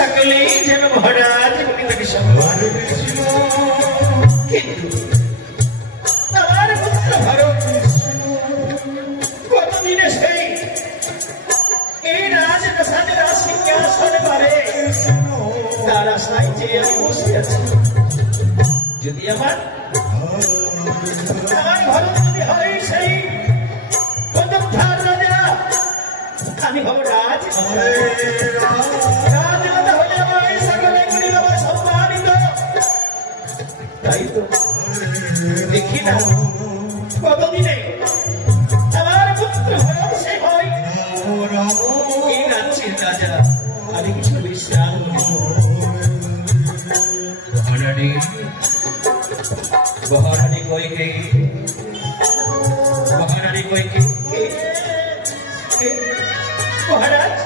सकले जन महाराज के सम्मान किंतु हमारे पुत्र भरत कतदिन से राजप्रसादेर सिंहासन पारे तारा साइजे আমি বসে আছি যদি আমার ভরত যদি হয় সেই কতক্ষণ রাজা আমি হব রাজ রাজমাতা হলে আমার সকলে গুণী বাবা সম্মানিত তাই তো দেখি না কতদিনে আমার পুত্র ভরত সে হয় এই রাজ্যের রাজা আমি কিছু বিশ্রাম মহারানী কইকে महाराज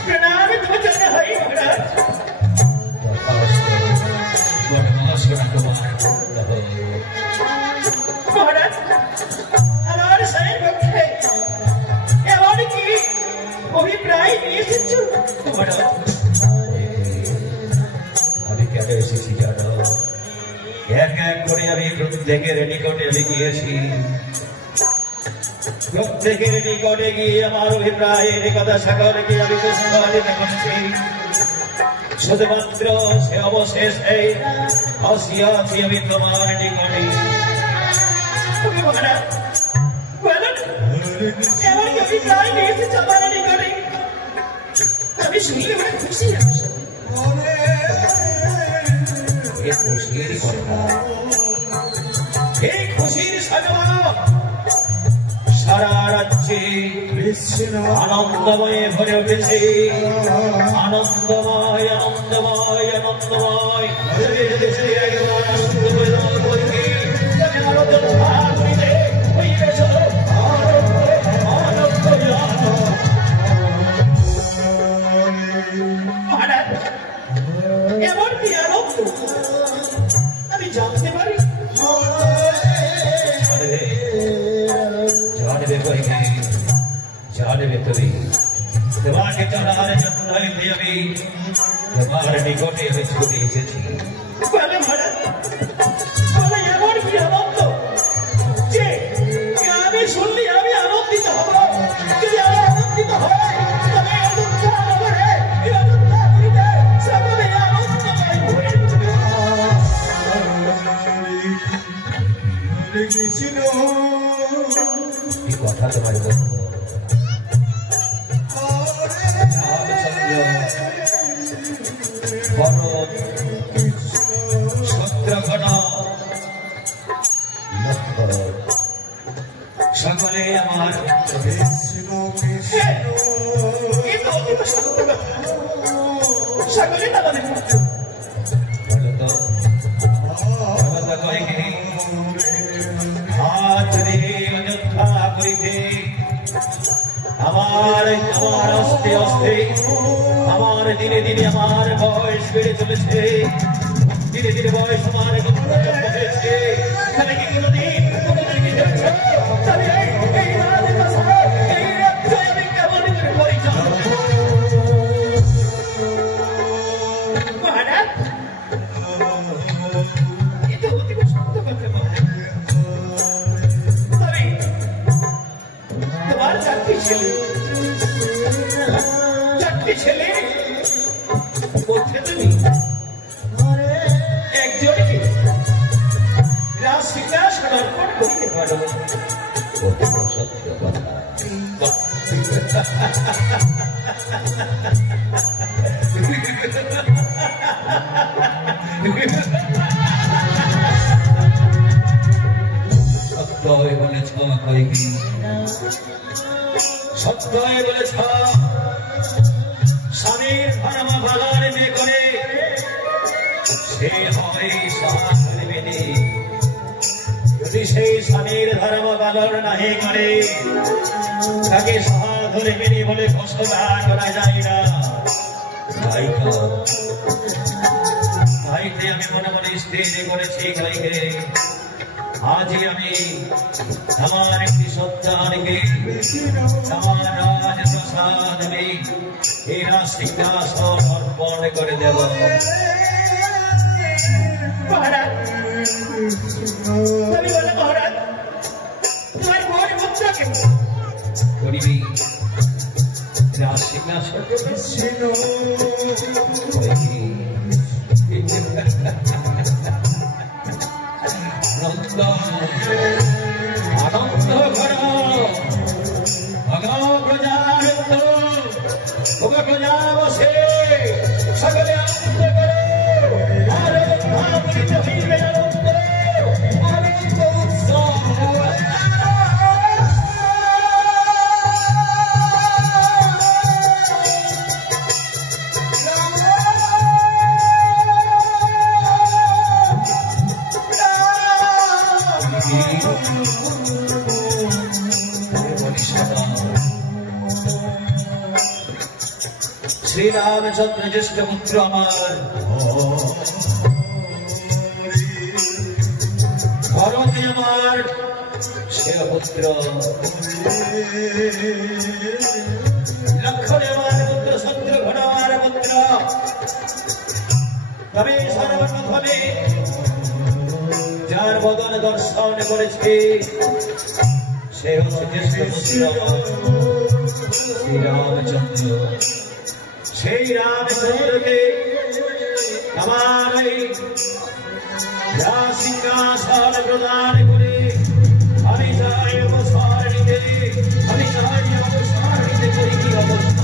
प्रणाम तुझे हरि महाराज महाराज हमारे सारे भक्त है एवं की अभिप्राय नहीं सच्चू महाराज अभी क्या कैसे सीखा था क्या कोने अभी देखे रेडी कोटे अभी किए सी प्रत्येकेर निकटे गিয়ে আমার অভিপ্রায়ের কথা সকলকে আমি সম্পাদিত করছি শুধুমাত্র সে অবশেষে আসিয়াছি আমি তোমার নিকটে তুমি মহারাজ বলুন এমন কি অভিপ্রায় নিয়েছে আমার নিকটে আমি শুনলে বড় খুশি হচ্ছি এই খুশির কথা এই খুশির সংবাদ সারা রাজ্যে আনন্দময়ে ভরে উঠেছে আনন্দময় আনন্দময় আনন্দময় এমন কি আনন্দ আমি জানতে পারি जाने तभी तुम्हारे चढ़ाने चढ़ाई थी अभी तुम्हारे निकोटे में छोटी से थी पहले महाराज पहले ये बोल कि आनंद जे আমি শুনলি আমি আনন্দিত হব যদি আমি আনন্দিত হই তবে আনন্দ হবে এই আনন্দ করিতে সকলে আনন্দময় হয়ে উঠবে কৃষ্ণ এই কথা তোমার সকলে আমার সকলে আমাদের হাত দিয়ে অযোধ্যা করিতে আমার আস্তে আস্তে আমার দিনে দিনে আমার বয়স বেড়ে চলেছে ধীরে ধীরে বয়স আমার হয়েছে সত্যই বলেছ স্বামীর ধর্ম পালন যে করে সে হয় সহাধর্মিনী যদি সেই স্বামীর ধর্ম পালন নাহি করে তাকে সহাধর্মিনী বলে ঘোষণা করা যায় না তাইতে আমি মনে মনে স্থির করেছি গাইকে आज আমি আমার একটি সন্তানকে আমার রাজপ্রাসাদে এই রাজসিংহাসন অর্পণ করে দেব মহারাজ তুমি বলো মহারাজ তোমার ঘরে পুত্রকে করিবি রাজ সিংহাসন আনন্দ কর প্রজানন্দ প্রজা বসে সকলে আনন্দ করো श्री रामचंद्र ज्येष्ठ पुत्र अमर भरत अमर शिव पुत्र लक्षण अमर पुत्र शत्रुघ्न अमर पुत्र तबे सर्वप्रथमे जार बदन दर्शन करेছে সে হচ্ছে জ্যেষ্ঠ পুত্র শ্রী রামচন্দ্র সেই রামচন্দ্রকে আমার সিংহাসন প্রদান করে আমি চাই অবসর নিতে করি কি অবস্থান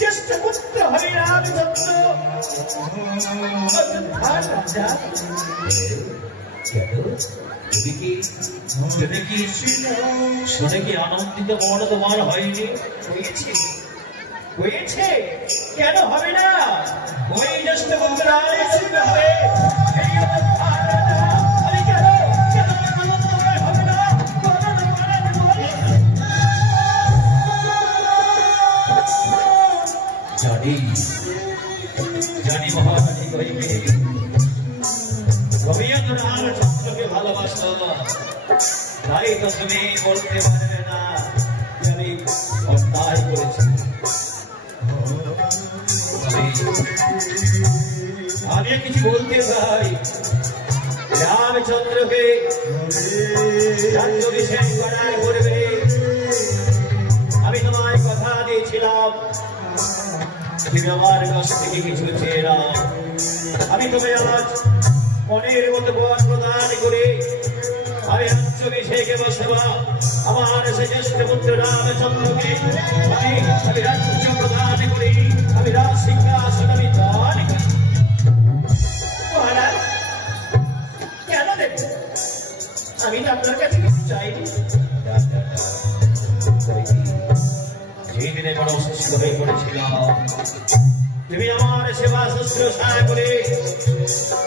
ज्येष्ठ पुत्र हरि रामचंद्र শুনে কি আনন্দিত মন তোমার হয়নি হয়েছে কেন হবে না ওই জ্যেষ্ঠ পুত্র হবে জানি মহারানী কইবে রবীন্দ্র রামচন্দ্রকে ভালোবাসো তাই তো তুমি বলতে পারবে না আমি অন্যায় করেছি আমি কিছু বলতে চাই রামচন্দ্রকে রাজ্যাভিষেক করার পূর্বে আমি তোমায় কথা দিয়েছিলাম তুমি আমার কাছ থেকে কিছু চেয়ে নাও আমি তোমায় আজ মনের মতো বর প্রদান করে আমি রাজ্যাভিষেকে বসবা আমার সে জ্যেষ্ঠ পুত্র রামচন্দ্রকে আমি রাজ্য প্রদান করি আমি রাজ সিংহাসন আমি দান করি মহারাজ কেন দেব আমি তো আপনার কাছে কিছু চাইনি যেই দিনে বড় অসুস্থ হয়ে পড়েছিলাম তুমি আমার সেবা শুশ্রূষা করে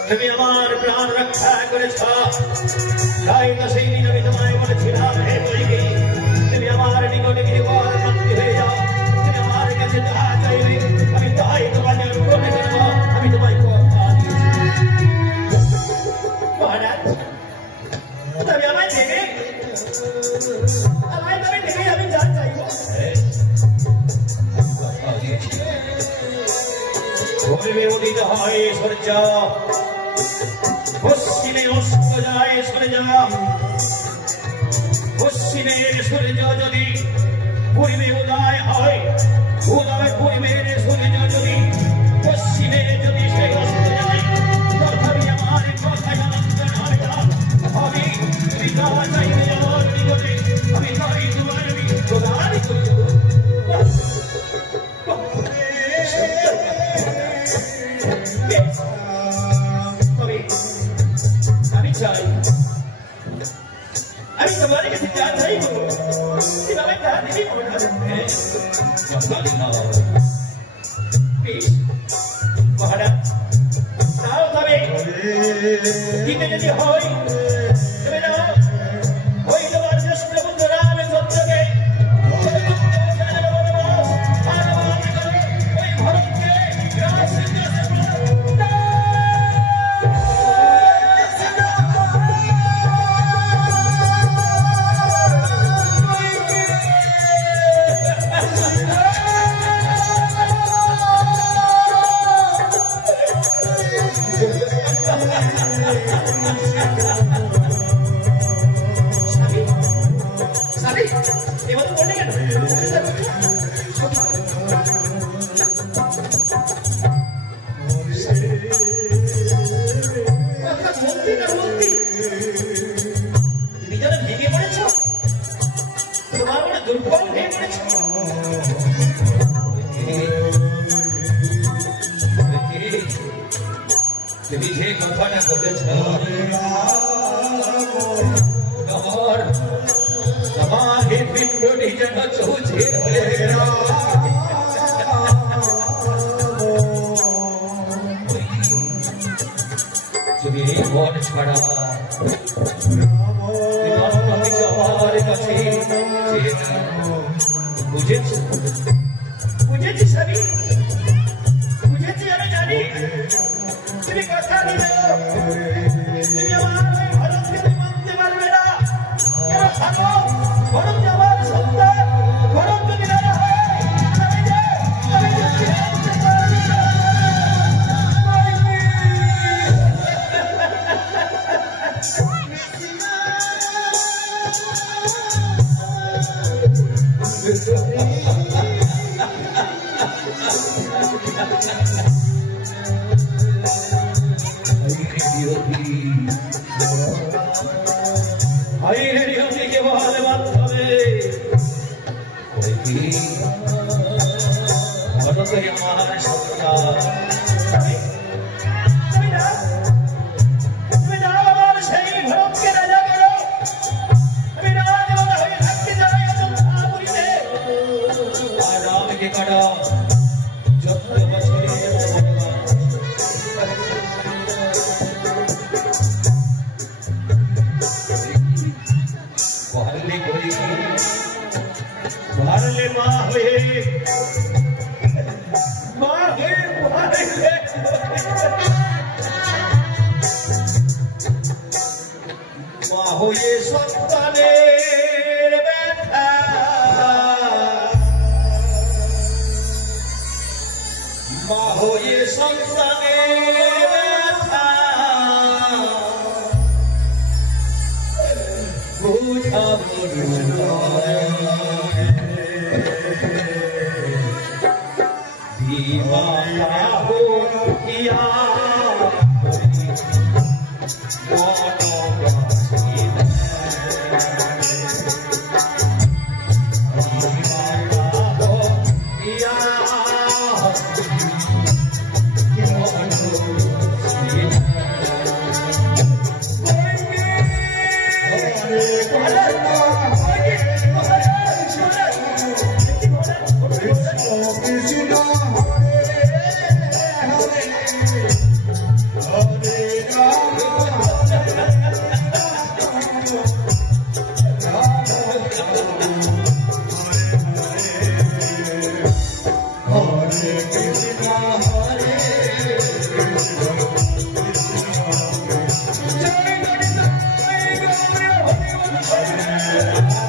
তুমি আমার প্রাণ রক্ষা করেছ তাই তো সেই দিন আমি তোমায় বলেছিলাম হে বৈকি তুমি আমার নিকটে গিরিবর মন্ত্রী হয়ে যাও তুমি আমার কাছে যা চাইবে আমি তাই তোমার নিকটে দেব আমি তোমায় কথা দিয়েছি মহারাজ তুমি আমায় দেবে আমি যা চাইব পূর্বে উদিত হয় সূর্য পশ্চিমে অস্ত যায় সূর্য পশ্চিমের সূর্য যদি পূর্বে উদয় হয় পূর্বের সূর্য যদি পশ্চিমে যদি সে অস্ত যায় তথাপি আমার কথায় আনন্দ হয় না আমি তুমি যা চাইবে আমার নিকটে আমি তাই তোমার প্রদান করিব আমি তোমার কাছে যা চাইব কিভাবে তা দিবি মহারাজ তাও তবে দিতে যদি হয় তবে না ওই তোমার Sabi, iwan mo na yan. Munti. Hindi dyan ang higi mo na siya. Tumawa na, dulpong, higi mo na siya. Dice Gopana Kodesha Namar he pindu dijana choje Subiri bon chhada Dinan kami jawar kache chena Mujhe sabi mujhe jana jani Tumi kata ni lo, tumi amar bharat ke dimante marveda. Kya khano, bharat jamar sundar, bharat jo dinara hai. Kami je kirante marveda. Ay, Dios mío, que baja, levántame. Oye, ¿cuándo te llamas a esta? Mira, vamos a seguir, vamos que no ya que no. Mira, vamos a ir, aquí ya hay otro apuri de. Aram के कड़ा, जब तक बचने Marle mahe maho ye swantane betha maho ye swantane betha bujha Dimana ho iya Hare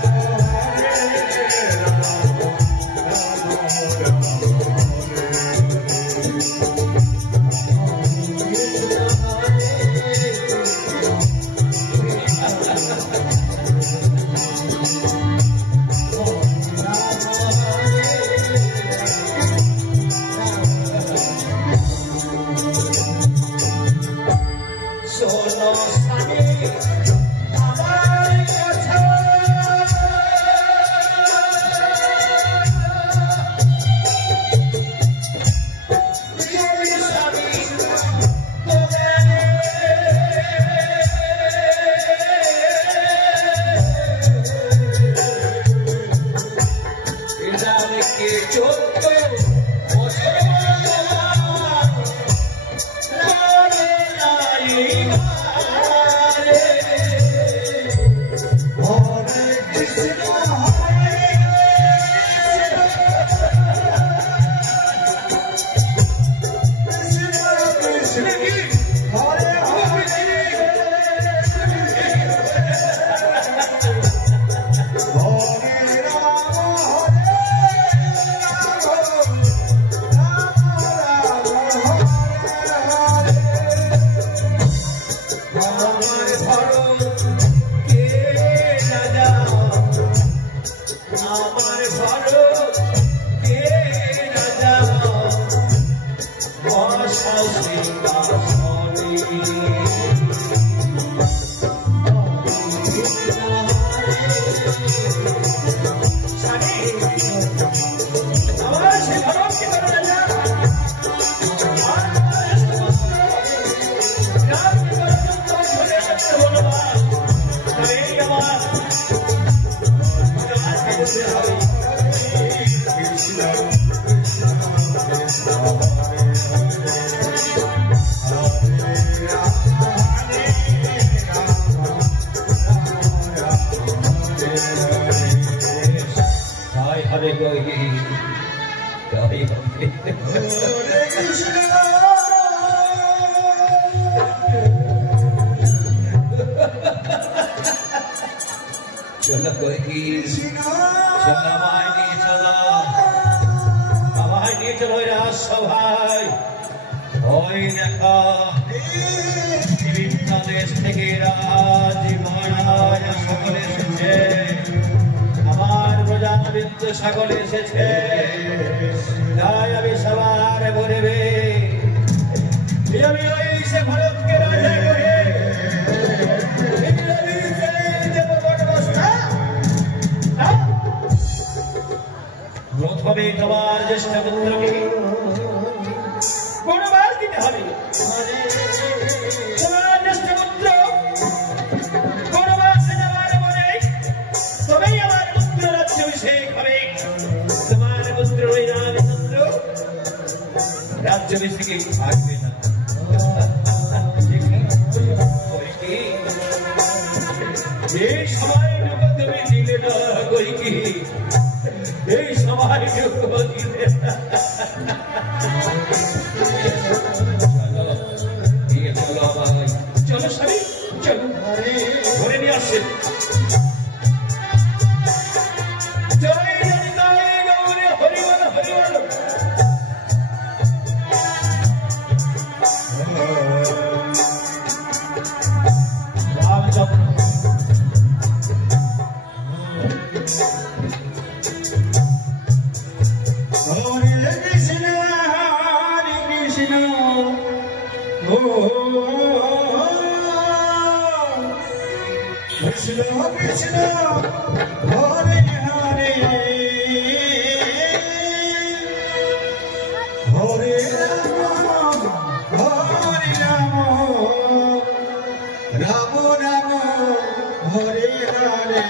चलो कोई चला भाई नहीं चला भाई नहीं चलो यार सभाई ওই দেখা বিভিন্ন দেশ থেকে রাজমানায় সকলে এসেছে আমার প্রজাবৃন্দ সকলে এসেছে তাই আমি সবার বলবে আমি ওই সে ভারতকে রাজা করে প্রথমে তোমার জ্যেষ্ঠ পুত্রকে বনবাস দিতে হবে তোমার জ্যেষ্ঠ পুত্র বনবাসে যাওয়ার পরে তবেই আমার পুত্র রাজ্যাভিষেক হবে তোমার পুত্র ওই রামচন্দ্র রাজ্যাভিষেকে থাকবে না এই সময় তুমি দিলে না কই কি এই সময় দিলে চলো স্বামী চলো ঘরে নিয়ে আসছে জয় জয় গৌরী হরিবল হরিবল Ramchandra Krishna Krishna Hare Hare Hare Rama Rama Rama Hare Hare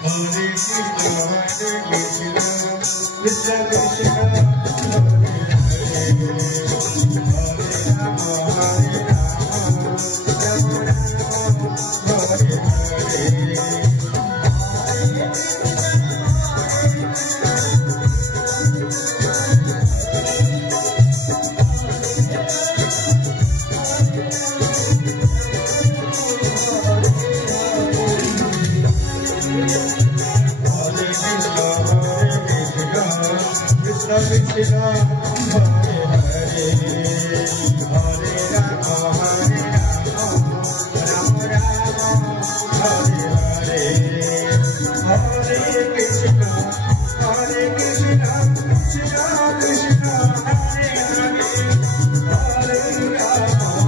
Hare Krishna Krishna Krishna Krishna Hare Hare Hare Rama Rama Rama Hare Hare Hare Krishna Krishna Krishna Hare Hare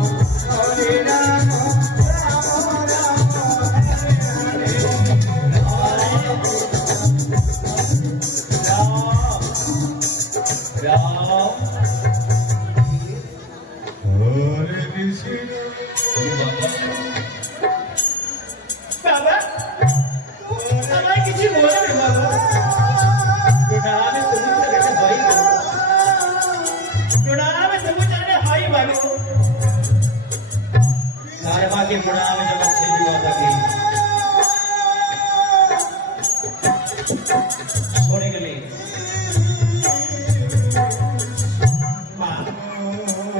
Hare Rama के मुड़ा में जब अच्छे भी बात आ गई छोड़े के लिए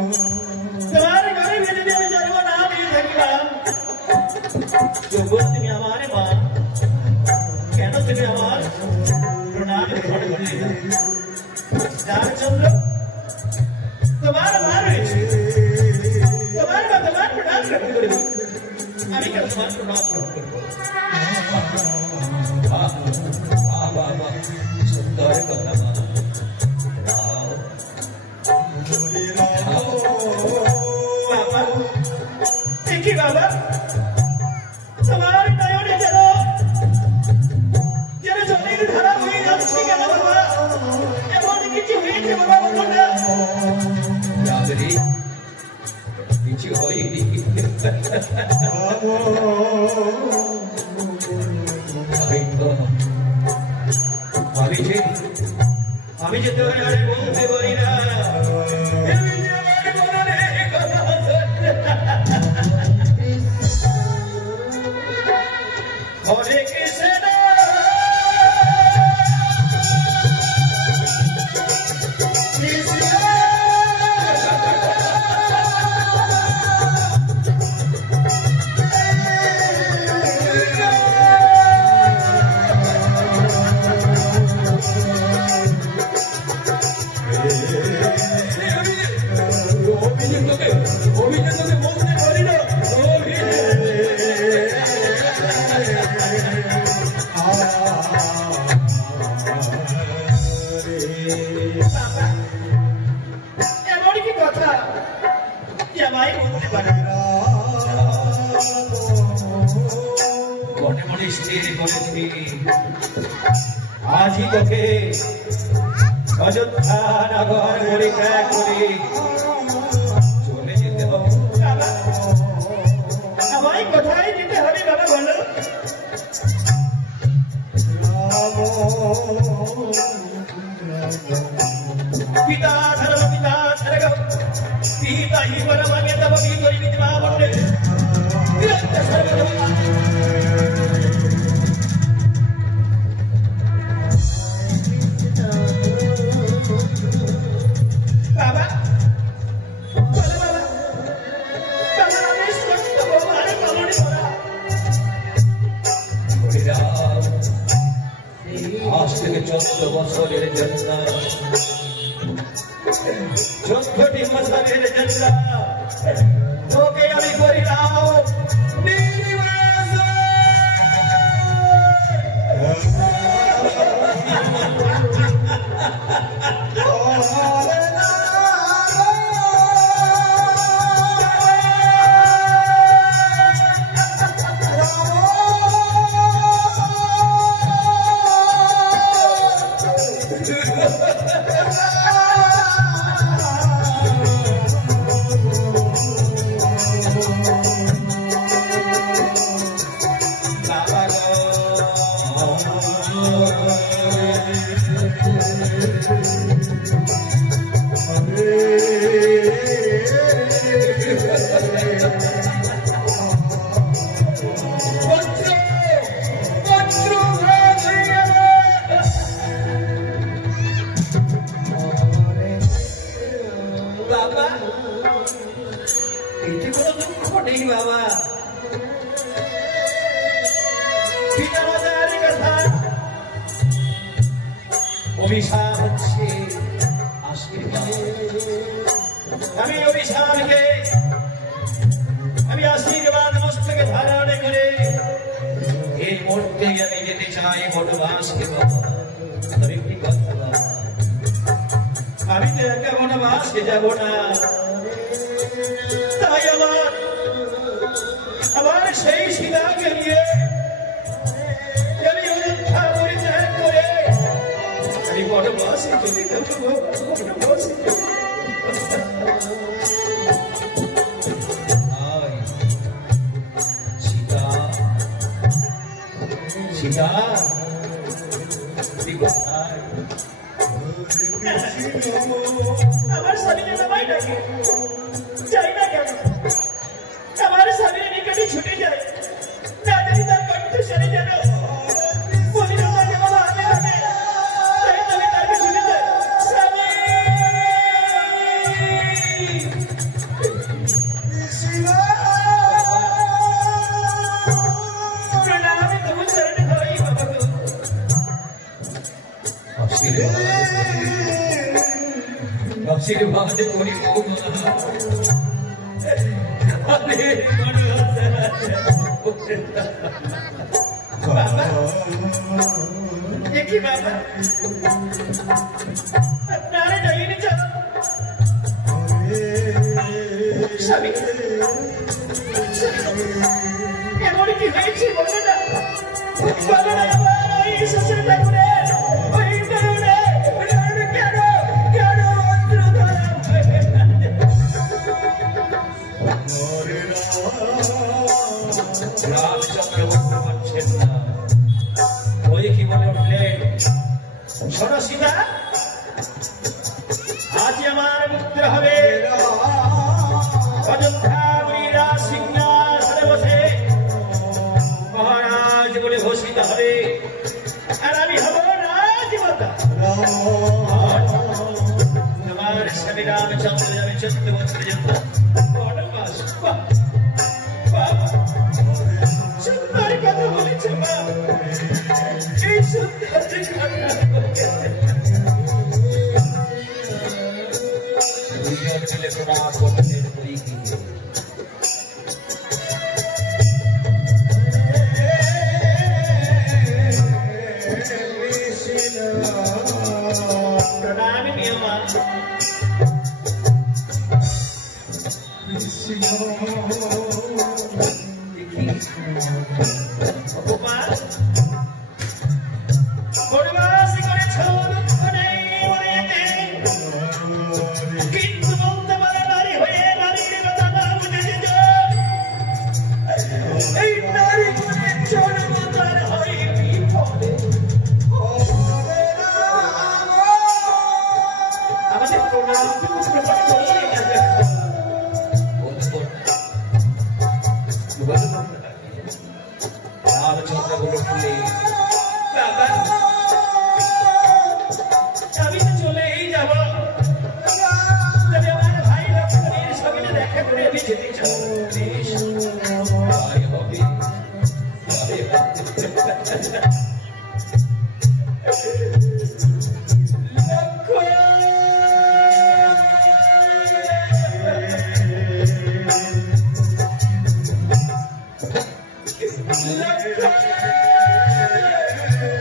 तुम्हारे घर में देवी जन्म नाम ही भगवान जो गुप्त में हमारे मान कहना तुम्हें हमारे प्रणाम छोड़ कर लेना रामचंद्र तुम्हारे मारे तुम्हारे वर्तमान प्रणाम करते करेंगे अभी का वर्तमान प्रणाम करते वाह वाह वाह वाह सुंदर कथा बाबा देखिए बाबा तुम्हारे नयों ने जरा जोने की धारा हुई अच्छी क्या बाबा ये बहुत किसी हुई थी बाबा बोलना जागरी पीछे होई করেছি আমি যে তোর আর বলতে পারি না হরে কৃষ্ণ আজি তোকে অযোধ্যা নগর পরিত্যাগ করে চলে যেতে হবে আমায় কোথায় যেতে হবে বাবা বলো পিতা ধর্ম পিতা স্বর্গ পিতা হি পরমাগে তব বিপরি বিদ্যা বন্ডে বিরক্ত সর্বধর্ম বছরের জন্য 14টি বছরের জন্য তোকে আমি করি দাও শোনো সীতা, আজ আমার পুত্র হবে অযোধ্যাপুরীরা সিংহাসনে বসে মহারাজ বলে ঘোষিত হবে, আর আমি হব রাজমাতা। তোমার স্বামী রামচন্দ্র যাবে 14 বছরের জন্য বনবাস। সত্যি কথা বলেছে মা, এই সত্যি প্রণাম করতেন পরীক্ষিত। প্রণামী নিয়মা বনবাসী করেছ দুঃখ নেই মনেতে, কিন্তু বলতে পারে নারী হয়ে নারীর কথা না বুঝেছ। এই নারী গুণে জনমতার হয় বিপদে। আমাদের প্রণাম রামচন্দ্র বলে ফুলে, বাবা আমি তো চলেই যাব, তবে আমার ভাই লক্ষ্মণের সঙ্গে দেখা করে আমি যেতে চাই। ভাই হবে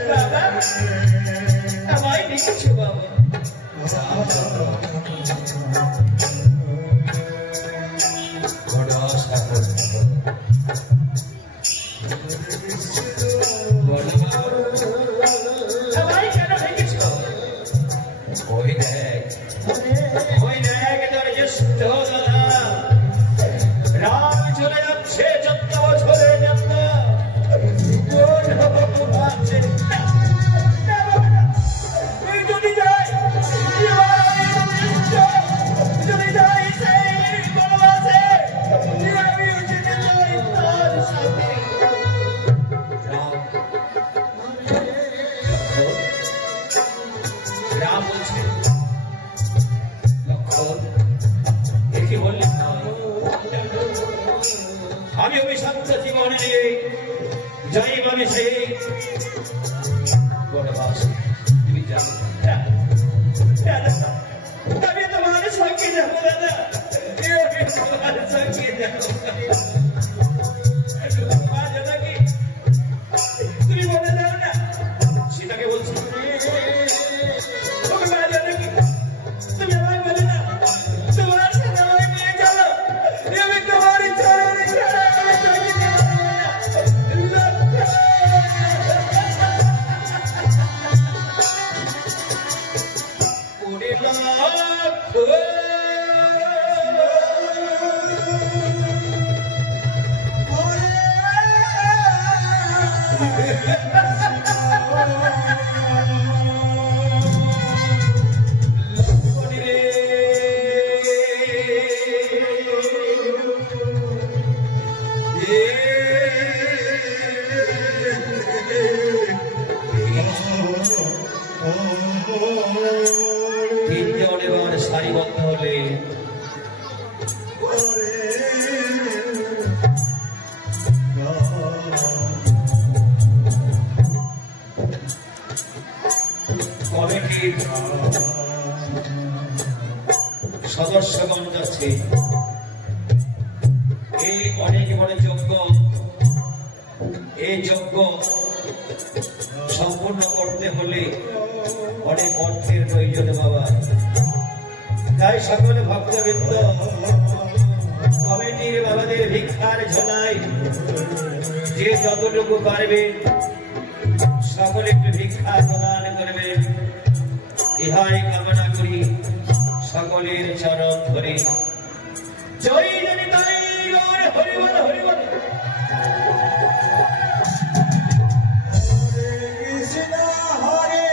বাবা আমায় দেখেছো বাবা, আমায় কেন দেখেছো? ওই দেখ তোর জ্যেষ্ঠ দাদা রাম চলে যাচ্ছে 14 বছরের জন্য। রাম বলছে লক্ষ্মণ দেখি বললেন আমি অভিশপ্ত জীবনে নিয়ে যাইব আমি সেই বনবাস। তুমি জানো আমি তোমার সঙ্গে যাবো দাদা, তোমার সঙ্গে যাবো। তুমি বলে দাও না, সীতাকে বলছি তুমি আমায় বলে না, তোমার সাথে আমায় নিয়ে চলো, আমি তোমার চরণে তিনজন এবার সারিবদ্ধ হলে কমিটির সদস্যগণ যাচ্ছে। এই অনেক বড় যজ্ঞ, এই যজ্ঞ সম্পূর্ণ করতে হলে অনেক অর্থের প্রয়োজন বাবা। তাই সকলে ভক্তবৃন্দ কমিটির বাবাদের ভিক্ষার ঝোলায় যে যতটুকু পারবে সকলে একটু ভিক্ষা প্রদান করবেন, ইহাই কামনা করি। সকলের চরণ ধরে জয় জনিতাই গৌর হরিবল হরিবল। কৃষ্ণ হরে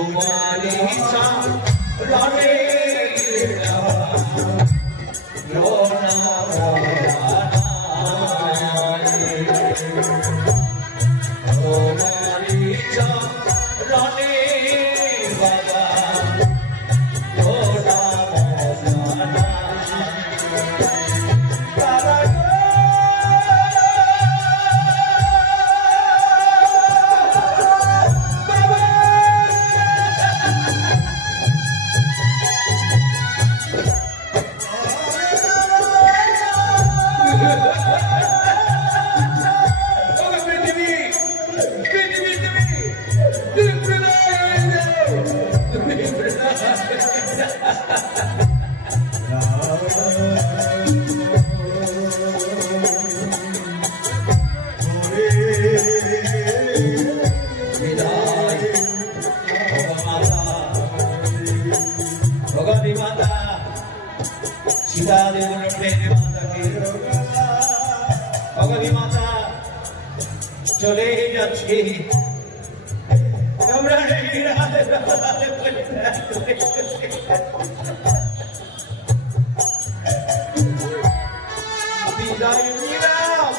तुम्हारी सा रानी रोना तुम्हारी सा रानी बाबा रोना চলে যাচ্ছি তোমরা বিদায় নিলাম